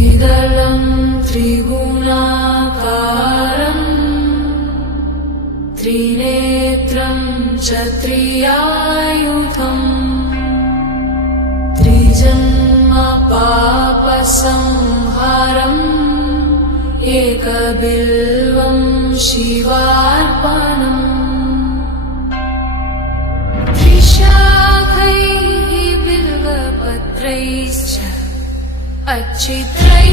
त्रिदलं त्रिगुणाकारं त्रिनेत्रं च त्रियायुधम् त्रिजन्म पापसंहारम् एकबिल्वं शिवार्पणम् त्रिशाखैः बिल्वपत्रैश्च अच्छित्रैः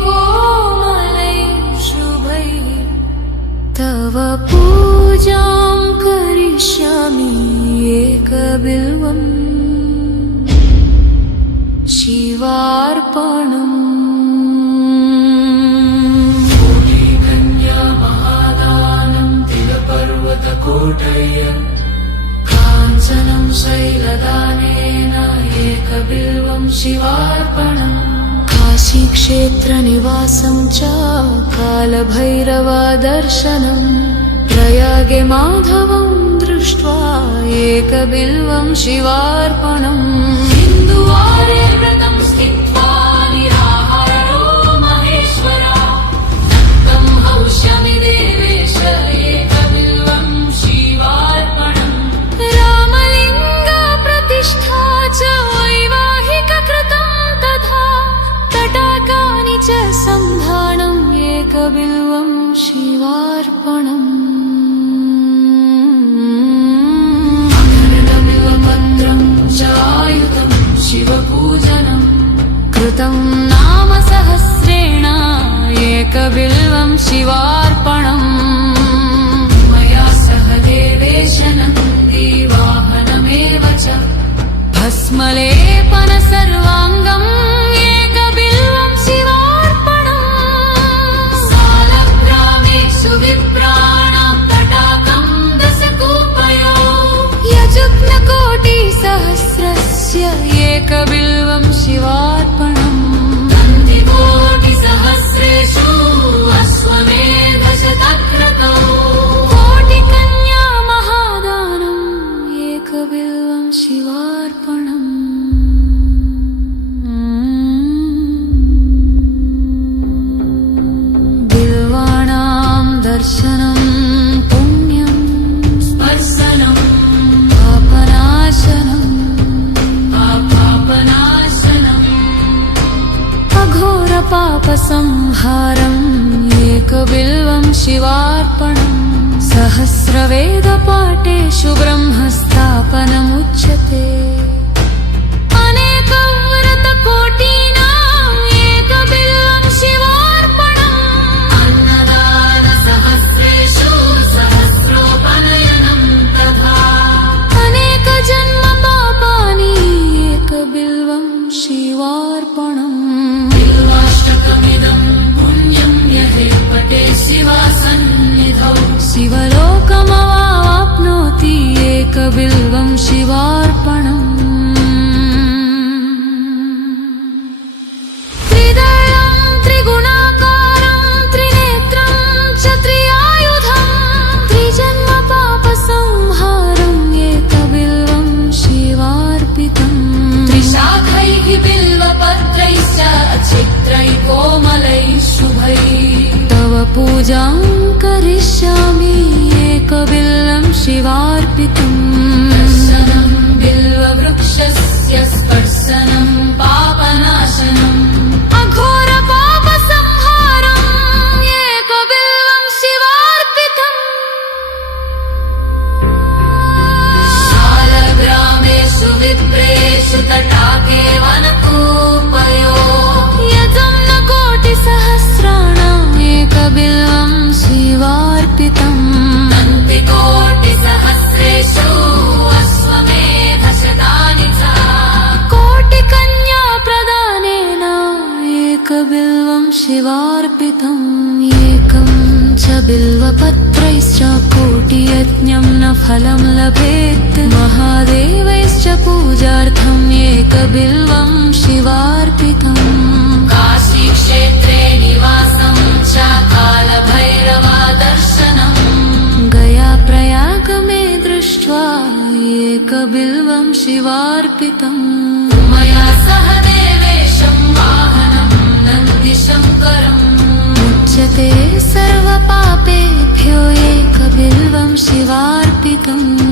कोमलैः शुभैः तव पूजां करिष्यामि एकबिल्वम् शिवार्पणम् कोटिकन्या महादानं तिलपर्वतकोटय्य काञ्चनं शैलदानेन एकबिल्वं शिवार्पणम् काशीक्षेत्रनिवासं च कालभैरवदर्शनम् प्रयागे माधवं दृष्ट्वा एकबिल्वं शिवार्पणम् हिन्दुवारे व्रतं स्थित्वा निराहारो महेश्वरा नक्तं हौष्यमि देवेश एकबिल्वं शिवार्पणम् रामलिङ्गप्रतिष्ठा च वैवाहिककृतं तथा तटाकानि च सन्धानम् एकबिल्वं शिवार्पणम् शिवपूजनं कृतं नाम सहस्रेण एकबिल्वं शिवार्पणम् मया सह देवेश नन्दीवाहनमेव च भस्मलेपन सर्वाङ्गम् एकबिल्वं शिवार्पणम् सालग्रामेषु विप्राणां तटाकं दशकूपयो यजुग्नकोटिसहस्रस्य एकबिल्वं शिवार्पणम् नन्दिकोटिसहस्रेषु अश्वमेधशतक्रतौ कोटिकन्या महादानम् एकबिल्वं शिवार्पणम् बिल्वाणां दर्शनं पुण्यं स्पर्शनं पापनाशनम् घोरपापसंहारम् एकबिल्वं शिवार्पणम् सहस्रवेदपाठेषु ब्रह्मस्थापनमुच्यते अनेकव्रतकोटीनाम् एकबिल्वं शिवार्पणम् अन्नदानसहस्रेषु सहस्रोपनयनं तथा अनेकजन्म पापानि एकबिल्वं शिवार्पणम् शिवासन्निधौ शिवलोकमवाप्नोति एकबिल्वं शिवार्पणम् त्रिदलं त्रिगुणाकारं त्रिनेत्रं च त्रियायुधम् त्रिजन्म पापसंहारम् एकबिल्वं शिवार्पितम् त्रिशाखैः बिल्वपत्रैश्च अच्छित्रैः कोमलैः शुभैः पूजां करिष्यामि एकबिल्वं शिवार्पितम् दर्शनं बिल्ववृक्षस्य स्पर्शनं पापनाशनम् अघोरपापसंहारम् एकबिल्वं शिवार्पितम् शालग्रामेषु विप्रेषु तटाके वनकूपयो यजम्नकोटिसहस्राणाम् एकबिल्वं शिवार्पितम् नन्दिकोटिसहस्रेषु अश्वमेधशतानि च कोटिकन्या प्रदानेन एकबिल्वं शिवार्पितम् एकं च बिल्वपत्रैश्च कोटियज्ञं न फलं लभेत् महादेवैश्च पूजार्थम् एकबिल्वं शिवार्पितम् काशीक्षेत्रे निवासं च कालभैरवदर्शनम् गया प्रयाग मे दृष्ट्वा एकबिल्वं शिवार्पितम् मया सह देवेशं वाहनम् शिवार्पितम्